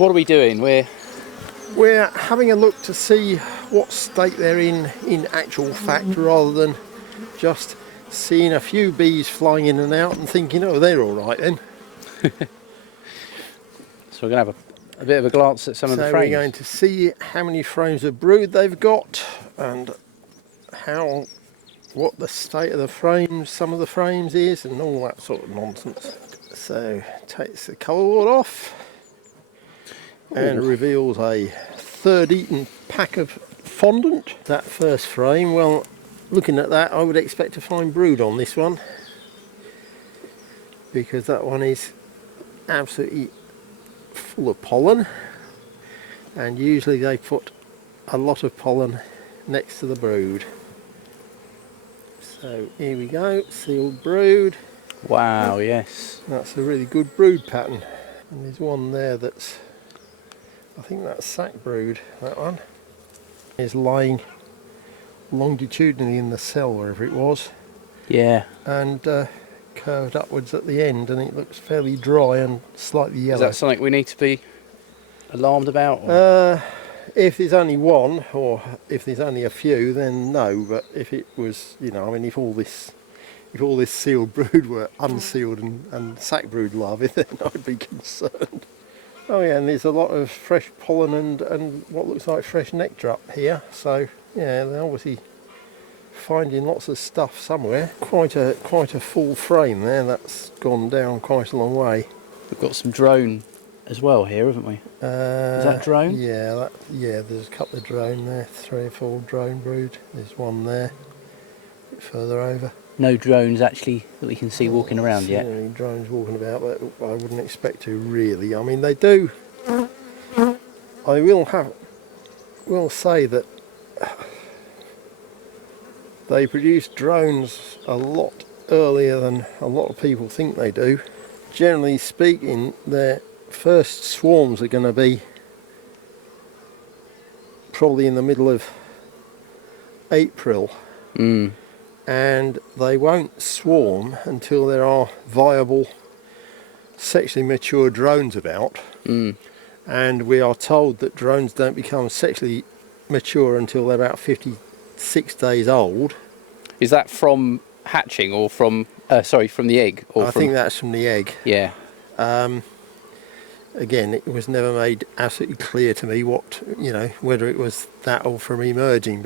So what are we doing? We're having a look to see what state they're in actual fact, rather than just seeing a few bees flying in and out and thinking, oh, they're all right then. So we're going to have a bit of a glance at some of the frames. So we're going to see how many frames of brood they've got and what the state of the frames, some of the frames is, and all that sort of nonsense. So takes the colourboard off and reveals a third eaten pack of fondant. That first frame, well, looking at that, I would expect to find brood on this one, because that one is absolutely full of pollen, and usually they put a lot of pollen next to the brood. So here we go, sealed brood. Wow, yes. That's a really good brood pattern. And there's one there that's, I think that's Sac Brood, that one. Is lying longitudinally in the cell, wherever it was. Yeah. And curved upwards at the end, and it looks fairly dry and slightly yellow. Is that something we need to be alarmed about? Or? If there's only one, or if there's only a few, then no. But if it was, you know, I mean, if all this sealed brood were unsealed and sac brood larvae, then I'd be concerned. Oh yeah, and there's a lot of fresh pollen and what looks like fresh nectar up here. So yeah, they're obviously finding lots of stuff somewhere. Quite a full frame there. That's gone down quite a long way. We've got some drone as well here, haven't we? Is that drone? Yeah, there's a couple of drone there, 3 or 4 drone brood. There's one there, a bit further over. No drones actually that we can see walking around yet. Any drones walking about, but I wouldn't expect to really. I mean, they do. I will say that they produce drones a lot earlier than a lot of people think they do. Generally speaking, their first swarms are going to be probably in the middle of April. And they won't swarm until there are viable sexually mature drones about. And we are told that drones don't become sexually mature until they're about 56 days old. Is that from hatching or from from the egg? Or I think that's from the egg. Yeah. Again, it was never made absolutely clear to me what, you know, whether it was that or from emerging,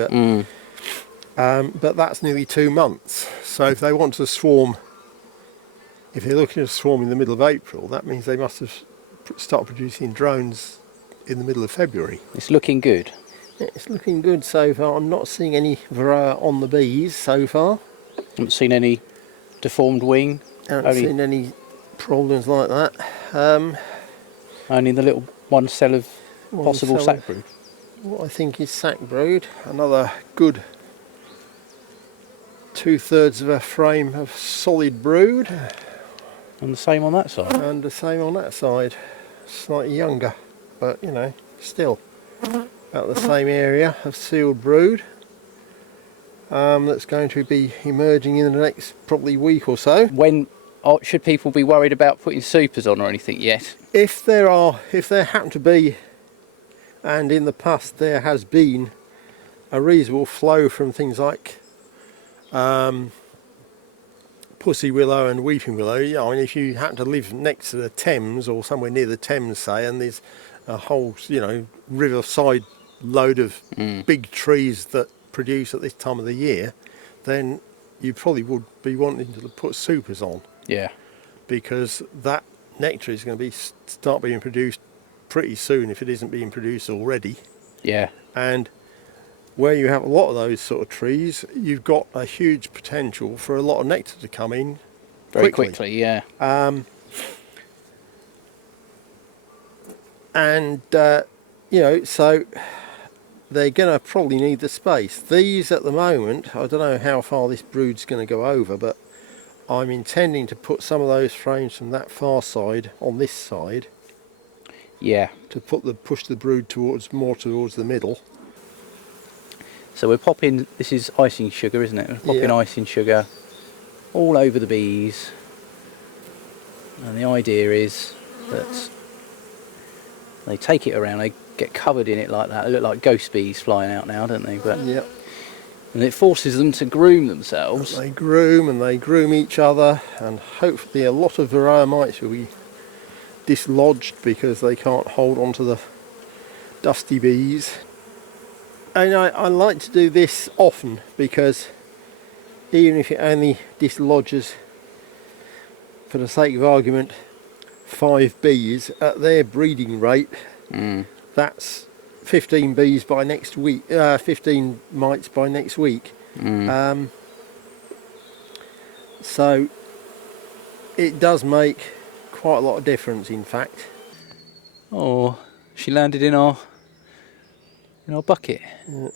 but that's nearly 2 months. So if they want to swarm, if they're looking to swarm in the middle of April, that means they must have started producing drones in the middle of February. It's looking good. Yeah, it's looking good so far. I'm not seeing any varroa on the bees so far. Haven't seen any deformed wing. Haven't seen any problems like that. Only the little one cell of possible sac brood. What I think is sac brood. Another good 2/3 of a frame of solid brood. And the same on that side. And the same on that side. Slightly younger, but you know, still about the same area of sealed brood. That's going to be emerging in the next probably week or so. When should people be worried about putting supers on or anything yet? If there happen to be, and in the past there has been, a reasonable flow from things like pussy willow and weeping willow. You know, I mean, if you happen to live next to the Thames or somewhere near the Thames, say, and there's a whole, you know, riverside load of big trees that produce at this time of the year, then you probably would be wanting to put supers on. Yeah. Because that nectar is going to start being produced pretty soon if it isn't being produced already. Yeah. And where you have a lot of those sort of trees, you've got a huge potential for a lot of nectar to come in very quickly. Yeah. You know, so they're going to probably need the space. These at the moment, I don't know how far this brood's going to go over, but I'm intending to put some of those frames from that far side on this side. Yeah. To push the brood more towards the middle. So we're popping, this is icing sugar, isn't it? We're popping icing sugar all over the bees. And the idea is that they take it around, they get covered in it like that. They look like ghost bees flying out now, don't they? But Yep. and it forces them to groom themselves. They groom and they groom each other, and hopefully a lot of varroa mites will be dislodged because they can't hold on to the dusty bees. And I like to do this often because even if it only dislodges, for the sake of argument, 5 bees at their breeding rate, that's 15 bees by next week, 15 mites by next week. So it does make quite a lot of difference, in fact. Oh, she landed in our bucket. Yeah.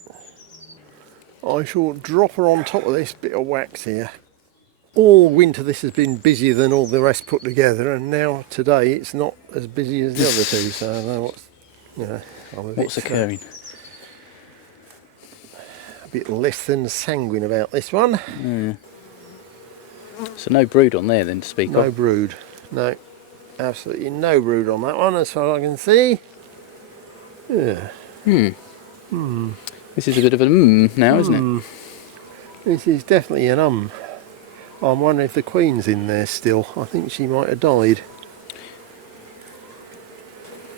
I shall drop her on top of this bit of wax here. All winter this has been busier than all the rest put together, and now today it's not as busy as the other two, so I don't know what's, I'm a What's bit, occurring? a bit less than sanguine about this one. So no brood on there then to speak No of. brood. No. Absolutely no brood on that one as far as I can see. Yeah. This is a bit of a now, isn't it? This is definitely an I'm wondering if the queen's in there still. I think she might have died.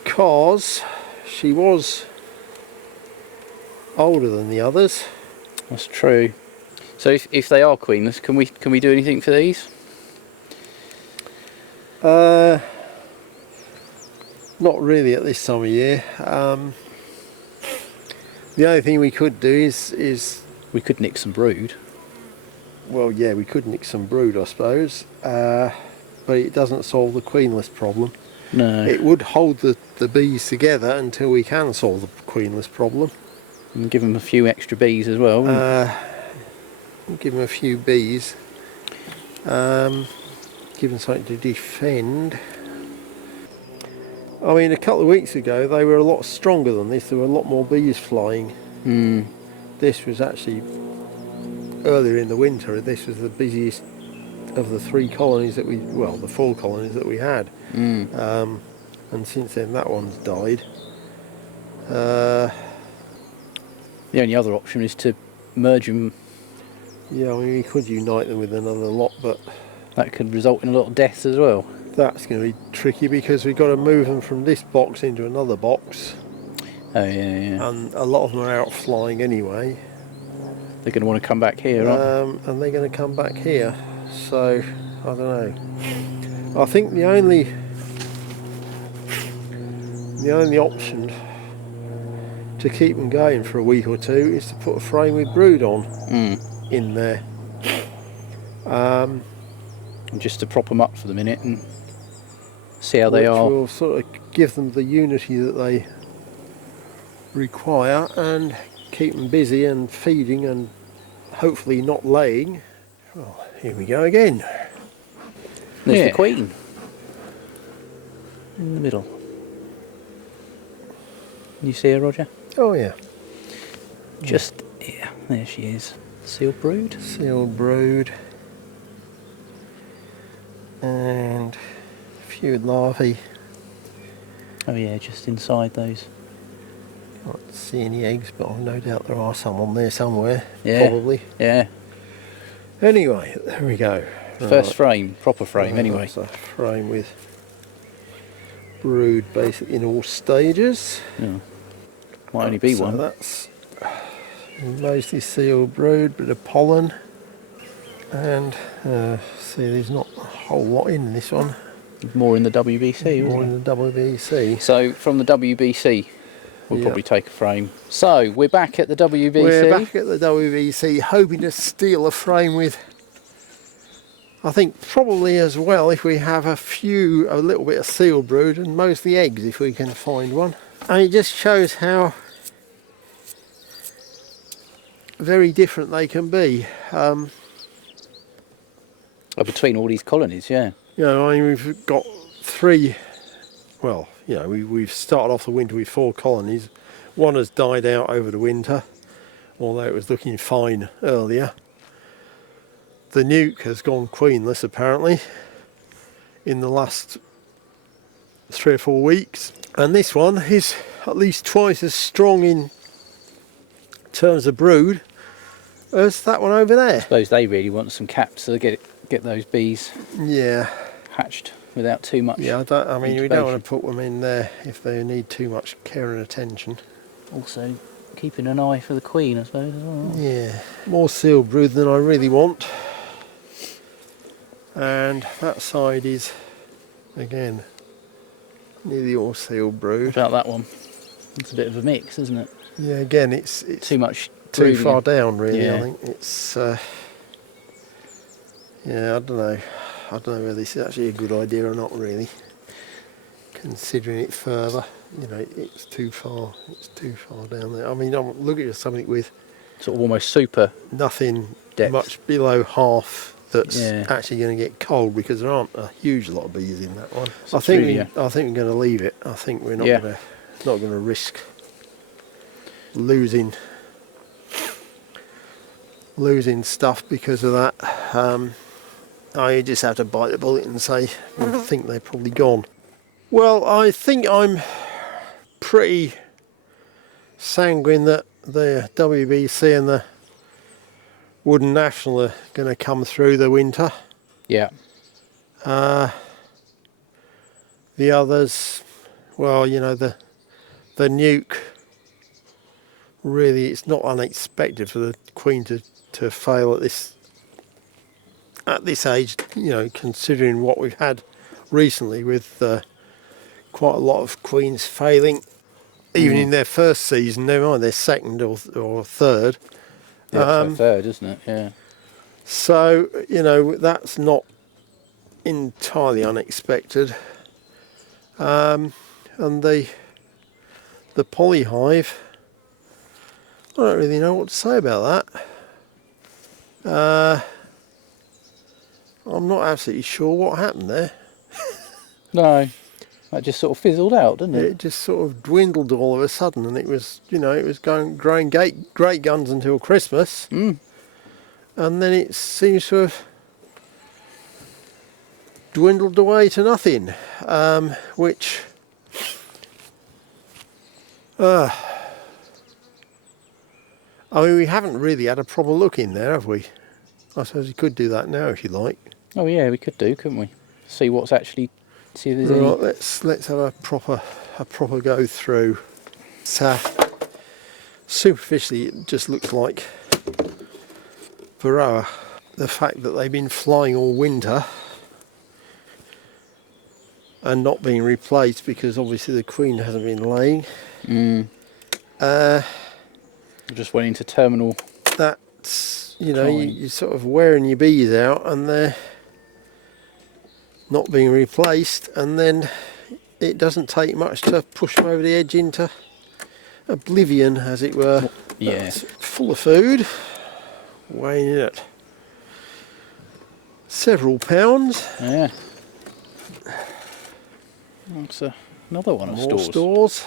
Because she was older than the others. That's true. So if they are queenless, can we do anything for these? Not really at this time of year. The only thing we could do is We could nick some brood. well, yeah, we could nick some brood, I suppose, but it doesn't solve the queenless problem. No. It would hold the bees together until we can solve the queenless problem. And give them a few extra bees as well. Give them a few bees. Give them something to defend. I mean, a couple of weeks ago they were a lot stronger than this. There were a lot more bees flying. This was actually earlier in the winter. This was the busiest of the 3 colonies that the 4 colonies that we had. And since then that one's died. The only other option is to merge them. Yeah, I mean, we could unite them with another lot, but That could result in a lot of deaths as well. that's going to be tricky because we've got to move them from this box into another box. Oh yeah. And a lot of them are out flying anyway. They're going to want to come back here, aren't And they're going to come back here. So, I don't know. I think the only option to keep them going for a week or two is to put a frame with brood on in there. they? Just to prop them up for the minute and see how they Which are. will sort of give them the unity that they require and keep them busy and feeding and hopefully not laying. Well, here we go again. There's the queen in the middle. Can you see her, Roger? Oh yeah, Just there she is. Sealed brood. sealed brood and a few larvae. Oh yeah, just inside those. Can't see any eggs, but I've no doubt there are some on there somewhere. Yeah. Probably. Yeah. Anyway, there we go. First frame, proper frame. Right, Anyway. that's a frame with brood basically in all stages. Yeah. Might only be So one. that's mostly sealed brood, bit of pollen, and see, there's not a whole lot in this one. More in the WBC, More wasn't in the WBC. it? So from the WBC, we'll Yeah. probably take a frame. So we're back at the WBC. We're back at the WBC, hoping to steal a frame with, I think probably as well, if we have a little bit of sealed brood and mostly eggs if we can find one. And it just shows how very different they can be. Oh, between all these colonies, yeah. You know, I mean, we've got 3, well, you know, we've started off the winter with 4 colonies. One has died out over the winter, although it was looking fine earlier. The nuke has gone queenless apparently in the last 3 or 4 weeks. And this one is at least twice as strong in terms of brood as that one over there. I suppose they really want some caps so they get those bees hatched without too much. Yeah, I mean, we don't want incubation. to put them in there if they need too much care and attention. Also, keeping an eye for the queen, I suppose, as well. Yeah, more seal brood than I really want. And that side is, again, nearly all seal brood. What about that one? It's a bit of a mix, isn't it? Yeah, again, it's Too much. too brooding far in. down, really. Yeah. I think it's. Yeah, I don't know. I don't know whether this is actually a good idea or not, really. Considering it further, you know, it's too far. It's too far down there. I mean, I'm looking at something with Sort of almost super. nothing Depth. much below half that's Yeah. actually going to get cold, because there aren't a huge lot of bees in that one. So I think truly, I think we're going to leave it. I think we're not Yeah. going to risk losing stuff because of that. I just have to bite the bullet and say I think they're probably gone. Well, I think I'm pretty sanguine that the WBC and the Wooden National are going to come through the winter. Yeah. The others, well, you know, the nuke, really, it's not unexpected for the queen to fail at this age, you know, considering what we've had recently with quite a lot of queens failing, even in their first season, never mind their second or third. Yeah, it's a third, isn't it? Yeah. So, you know, that's not entirely unexpected. And the polyhive, I don't really know what to say about that. I'm not absolutely sure what happened there. No, that just sort of fizzled out, didn't it? It just sort of dwindled all of a sudden, and it was, you know, it was growing great guns until Christmas, and then it seems to have dwindled away to nothing, which I mean, we haven't really had a proper look in there, have we? I suppose you could do that now if you like. Oh yeah, we could do, couldn't we? See what's actually. See if there's Right, any. let's have a proper go through. So superficially, it just looks like Varroa. The fact that they've been flying all winter and not being replaced because obviously the queen hasn't been laying. Just went into terminal. That's, you know, Fine. you're sort of wearing your bees out and they're not being replaced, and then it doesn't take much to push them over the edge into oblivion, as it were. Yeah. That's full of food, weighing in at several pounds. Yeah. That's another one of More stores.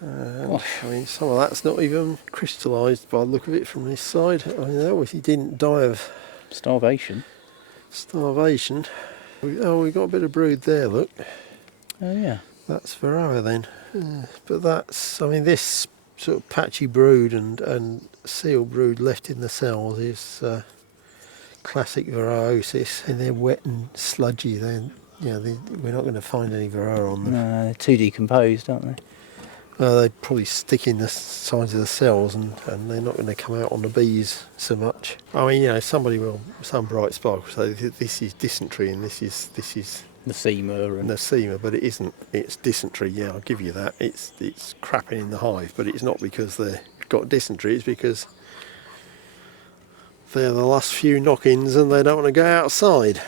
And, I mean, some of that's not even crystallised by the look of it from this side. I mean, they obviously didn't die of Starvation. starvation. We got a bit of brood there, look. Oh yeah. That's Varroa then. But that's, I mean, this sort of patchy brood and seal brood left in the cells is classic Varroaosis. And they're wet and sludgy. Then, you know, we're not going to find any Varroa on them. No, they're too decomposed, aren't they? They'd probably stick in the sides of the cells, and they're not going to come out on the bees so much. I mean, you know, some bright spark will say this is dysentery and this is The Seamer and nosema, but it isn't. It's dysentery. Yeah, I'll give you that. It's crapping in the hive, but it's not because they've got dysentery. It's because they're the last few knock-ins and they don't want to go outside.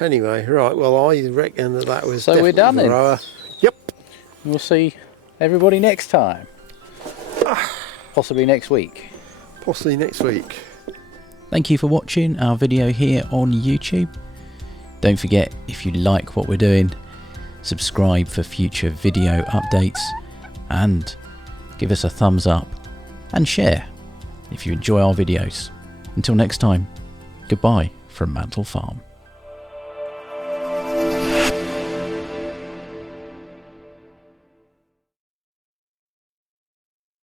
Anyway, right. Well, I reckon that was. So we're done then? Varroa. Yep. we'll see everybody next time. Possibly next week. Possibly next week. Thank you for watching our video here on YouTube. Don't forget, if you like what we're doing, subscribe for future video updates and give us a thumbs up and share if you enjoy our videos. Until next time, goodbye from Mantel Farm.